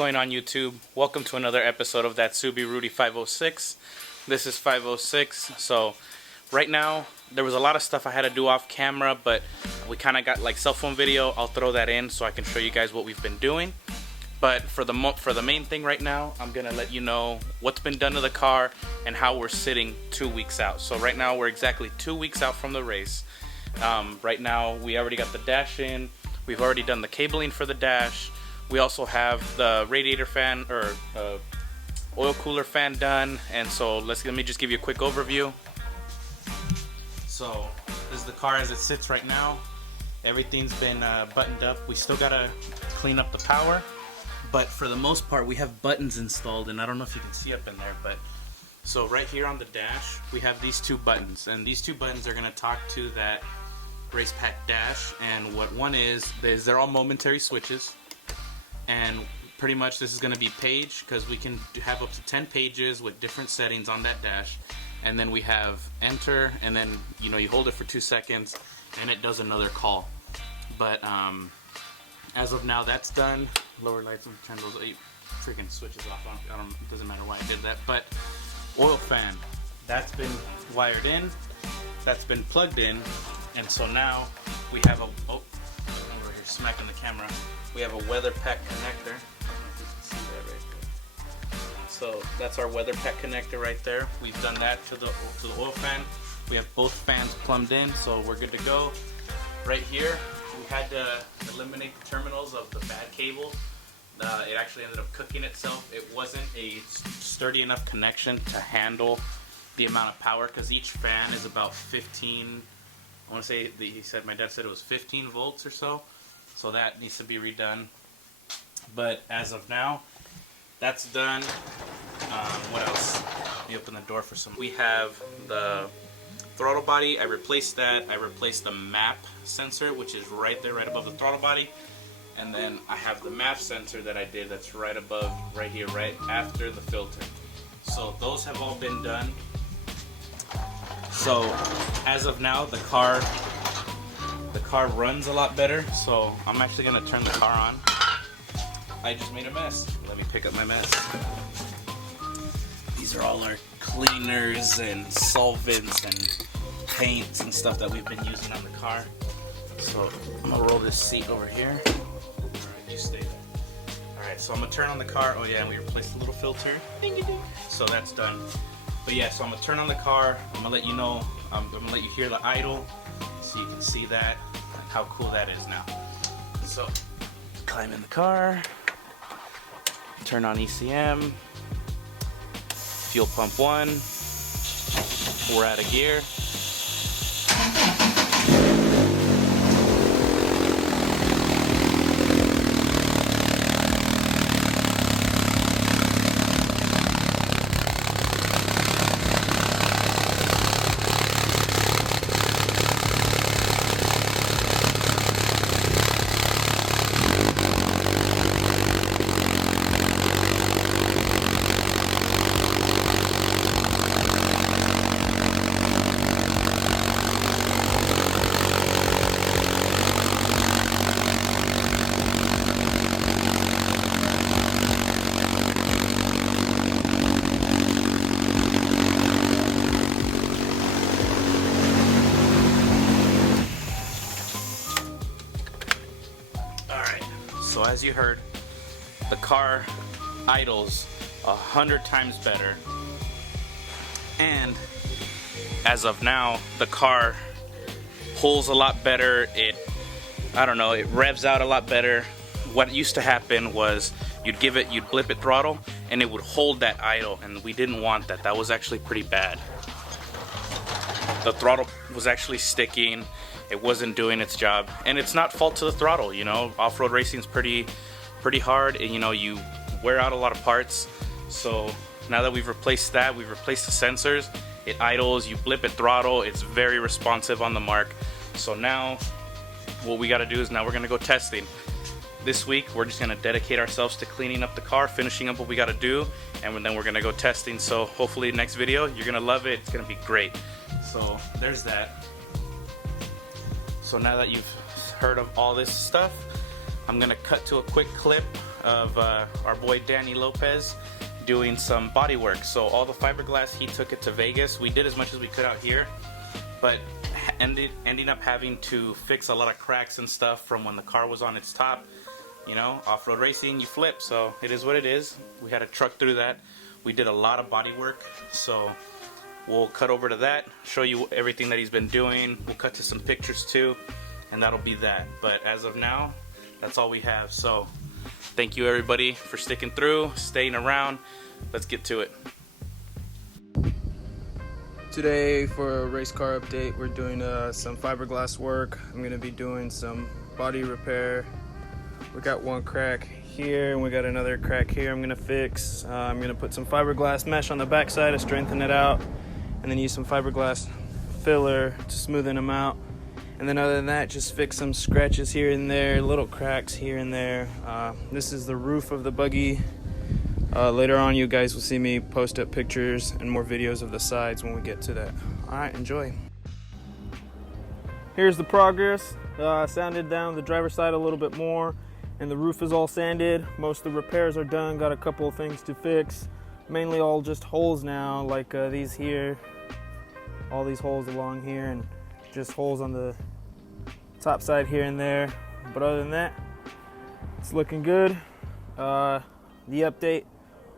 going on YouTube? Welcome to another episode of That Subi Rudy 506. This is 506. So right now there was a lot of stuff I had to do off camera, but we kind of got like cell phone video. I'll throw that in so I can show you guys what we've been doing. But for the main thing right now, I'm gonna let you know what's been done to the car and how we're sitting 2 weeks out. So right now we're exactly 2 weeks out from the race. Right now we already got the dash in. We've already done the cabling for the dash. We also have the radiator fan or oil cooler fan done. And so let me just give you a quick overview. So this is the car as it sits right now. Everything's been buttoned up. We still gotta clean up the power, but for the most part we have buttons installed, and I don't know if you can see up in there, but so right here on the dash we have these two buttons, and these two buttons are gonna talk to that race pack dash. And what one is they're all momentary switches, and pretty much this is going to be page, because we can have up to 10 pages with different settings on that dash. And then we have enter, and then you hold it for 2 seconds and it does another call. But as of now that's done. Lower lights, and turn those 8 freaking switches off. It doesn't matter why I did that. But oil fan, that's been wired in, that's been plugged in. And so now we have over here smacking the camera. We have a weather pack connector. I don't know if you can see that right there. So that's our weather pack connector right there. We've done that to the oil fan. We have both fans plumbed in, so we're good to go. Right here, we had to eliminate the terminals of the bad cable. It actually ended up cooking itself. It wasn't a sturdy enough connection to handle the amount of power, because each fan is about 15. I want to say my dad said it was 15 volts or so. So that needs to be redone. But as of now, that's done. What else? Let me open the door for some. We have the throttle body. I replaced that. I replaced the map sensor, which is right there, right above the throttle body. And then I have the map sensor that I did that's right above, right here, right after the filter. So those have all been done. So as of now, the car runs a lot better. So I'm actually gonna turn the car on. I just made a mess. Let me pick up my mess. These are all our cleaners and solvents and paints and stuff that we've been using on the car. So I'm gonna roll this seat over here. Alright, you stay there. Alright, so I'm gonna turn on the car. Oh yeah, and we replaced the little filter. So that's done. But yeah, so I'm gonna turn on the car. I'm gonna let you know. I'm gonna let you hear the idle, so you can see that and how cool that is now. So climb in the car, turn on ECM, fuel pump 1. We're out of gear. So as you heard, the car idles 100 times better, and as of now the car pulls a lot better. It revs out a lot better. What used to happen was you'd blip it throttle and it would hold that idle, and we didn't want that. That was actually pretty bad. The throttle was actually sticking. It wasn't doing its job, and it's not fault to the throttle. Off-road racing's pretty hard, and you wear out a lot of parts. So now that we've replaced that, we've replaced the sensors. It idles, you blip it throttle, it's very responsive on the mark. So now what we got to do is now we're gonna go testing. This week we're just gonna dedicate ourselves to cleaning up the car, finishing up what we got to do, and then we're gonna go testing. So hopefully next video you're gonna love it. It's gonna be great. So there's that. So now that you've heard of all this stuff, I'm gonna cut to a quick clip of our boy Danny Lopez doing some body work. So all the fiberglass, he took it to Vegas. We did as much as we could out here, but ending up having to fix a lot of cracks and stuff from when the car was on its top. You know, off-road racing, you flip, so it is what it is. We had to truck through that. We did a lot of body work, so we'll cut over to that, show you everything that he's been doing. We'll cut to some pictures too, and that'll be that. But as of now, that's all we have. So thank you everybody for sticking through, staying around. Let's get to it. Today for a race car update, we're doing some fiberglass work. I'm going to be doing some body repair. We got one crack here and we got another crack here I'm going to fix. I'm going to put some fiberglass mesh on the back side to strengthen it out, and then use some fiberglass filler to smoothen them out. And then other than that, just fix some scratches here and there, little cracks here and there. This is the roof of the buggy. Later on you guys will see me post up pictures and more videos of the sides when we get to that. Alright, enjoy. Here's the progress. Sanded down the driver's side a little bit more, and the roof is all sanded. Most of the repairs are done. Got a couple of things to fix. Mainly all just holes now, like these here. All these holes along here, and just holes on the top side here and there. But other than that, it's looking good. The update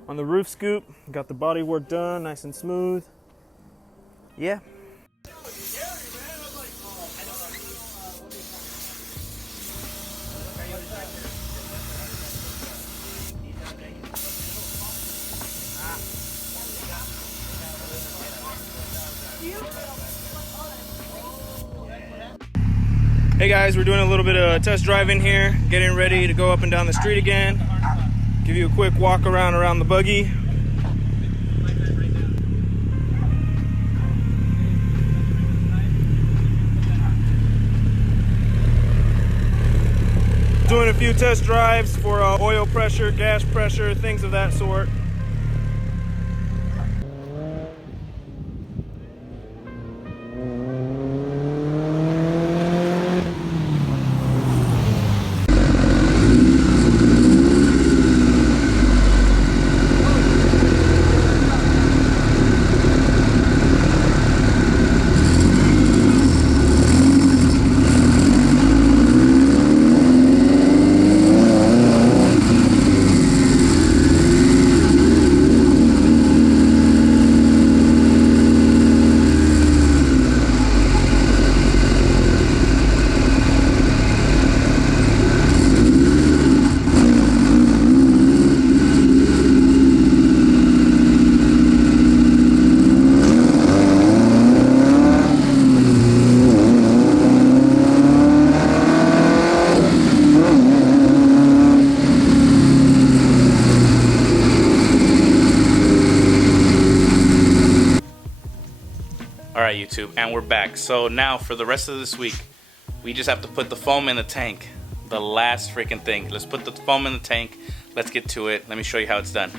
on the roof scoop. Got the body work done, nice and smooth. Yeah. Hey guys, we're doing a little bit of test driving here, getting ready to go up and down the street again. Give you a quick walk around the buggy. Doing a few test drives for oil pressure, gas pressure, things of that sort. Alright YouTube, and we're back. So now for the rest of this week, we just have to put the foam in the tank. The last freaking thing. Let's put the foam in the tank. Let's get to it. Let me show you how it's done.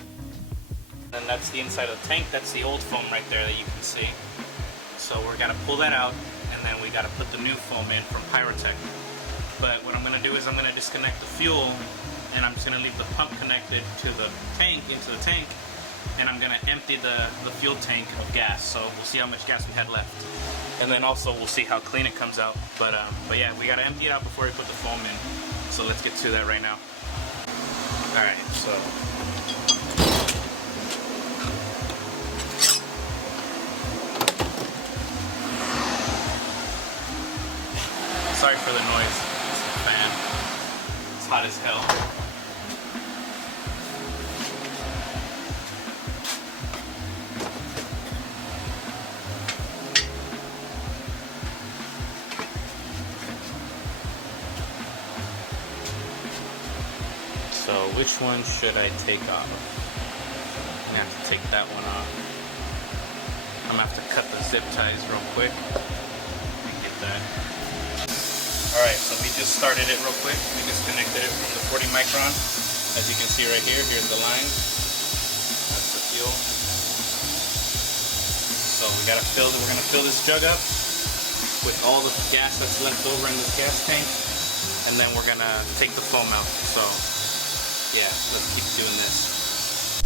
And that's the inside of the tank. That's the old foam right there that you can see. So we're gonna pull that out, and then we gotta put the new foam in from Pyrotech. But what I'm gonna do is I'm gonna disconnect the fuel, and I'm just gonna leave the pump connected to the tank, into the tank, and I'm gonna empty the fuel tank of gas. So we'll see how much gas we had left, and then also we'll see how clean it comes out. But yeah, we gotta empty it out before we put the foam in. So let's get to that right now. All right, so sorry for the noise. It's the fan. It's hot as hell. So which one should I take off? I'm gonna have to take that one off. I'm gonna have to cut the zip ties real quick and get that. Alright, so we just started it real quick. We disconnected it from the 40 micron. As you can see right here, here's the line. That's the fuel. So we're gonna fill this jug up with all the gas that's left over in this gas tank, and then we're gonna take the foam out. So yeah, let's keep doing this.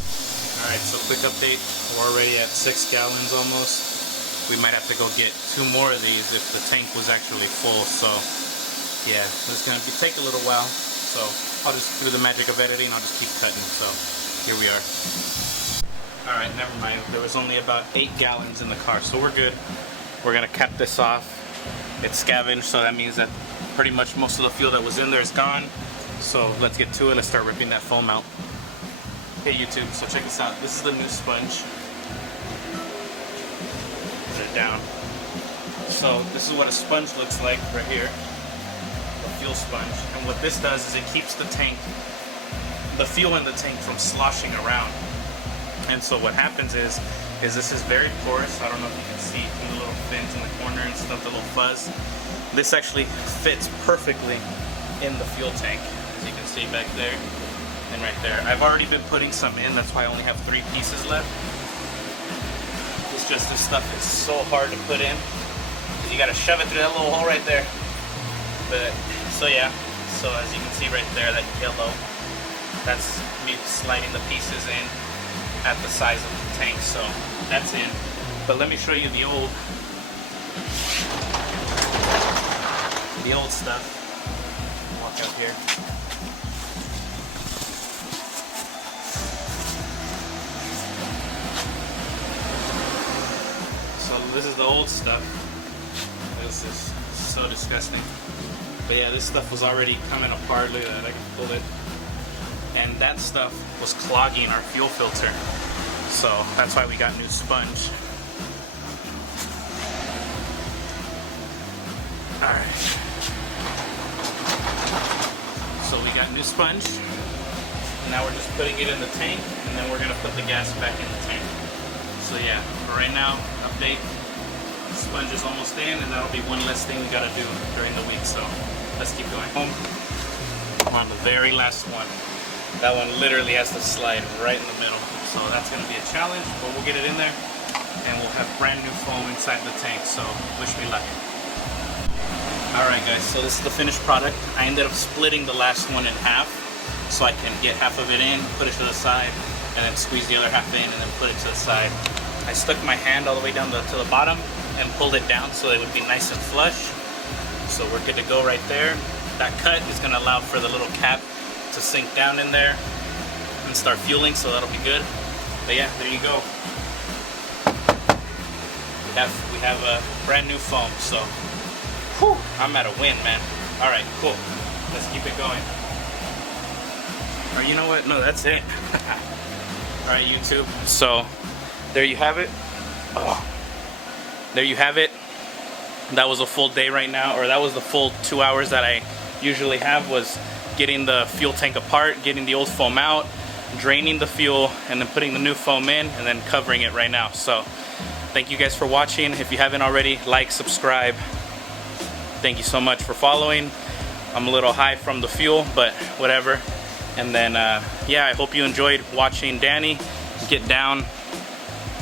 Alright, so quick update. We're already at 6 gallons almost. We might have to go get 2 more of these if the tank was actually full. So yeah, it's going to take a little while. So I'll just, through the magic of editing, I'll just keep cutting. So here we are. Alright, never mind. There was only about 8 gallons in the car, so we're good. We're going to cap this off. It's scavenged, so that means that pretty much most of the fuel that was in there is gone. So let's get to it. Let's start ripping that foam out. Hey YouTube, so check this out. This is the new sponge. Put it down. So this is what a sponge looks like right here. A fuel sponge. And what this does is it keeps the tank, the fuel in the tank from sloshing around. And so what happens is this is very porous. I don't know if you can see the little fins in the corner and stuff, the little fuzz. This actually fits perfectly in the fuel tank, as you can see back there and right there. I've already been putting some in, that's why I only have 3 pieces left. It's just this stuff is so hard to put in. You gotta shove it through that little hole right there. But, so yeah, so as you can see right there, that yellow, that's me sliding the pieces in at the size of the tank, so that's in. But let me show you the old stuff. Walk out here. So this is the old stuff. This is so disgusting. But yeah, this stuff was already coming apart. Look at that, I can pull it. And that stuff was clogging our fuel filter. So that's why we got new sponge. Alright. So we got new sponge. And now we're just putting it in the tank, and then we're gonna put the gas back in the tank. So yeah, for right now, update. The sponge is almost in, and that'll be one less thing we gotta do during the week. So let's keep going. We're on the very last one. That one literally has to slide right in the middle. So that's going to be a challenge, but we'll get it in there and we'll have brand new foam inside the tank. So wish me luck. Alright guys, so this is the finished product. I ended up splitting the last one in half so I can get half of it in, put it to the side, and then squeeze the other half in and then put it to the side. I stuck my hand all the way down to the bottom and pulled it down so it would be nice and flush. So we're good to go right there. That cut is going to allow for the little cap to sink down in there and start fueling, so that'll be good. But yeah, there you go. We have a brand new foam, so whew, I'm at a win, man. All right, cool. Let's keep it going. Or you know what? No, that's it. All right, YouTube. So there you have it. Oh. There you have it. That was a full day right now, or that was the full 2 hours that I usually have, was getting the fuel tank apart, getting the old foam out, draining the fuel, and then putting the new foam in, and then covering it right now. So thank you guys for watching. If you haven't already, like, subscribe. Thank you so much for following. I'm a little high from the fuel, but whatever. And then yeah, I hope you enjoyed watching Danny get down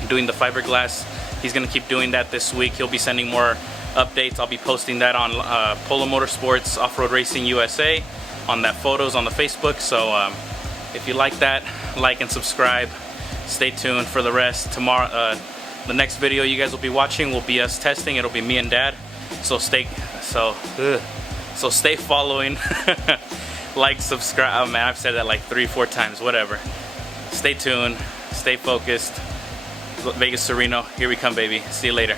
doing the fiberglass. He's gonna keep doing that this week. He'll be sending more updates. I'll be posting that on Polo Motorsports Off-Road Racing USA, on that photos on the Facebook. So if you like that, like and subscribe. Stay tuned for the rest. Tomorrow, the next video you guys will be watching will be us testing. It'll be me and Dad. So stay following. Like, subscribe. Oh man, I've said that like 3-4 times. Whatever. Stay tuned. Stay focused. Vegas to Reno. Here we come, baby. See you later.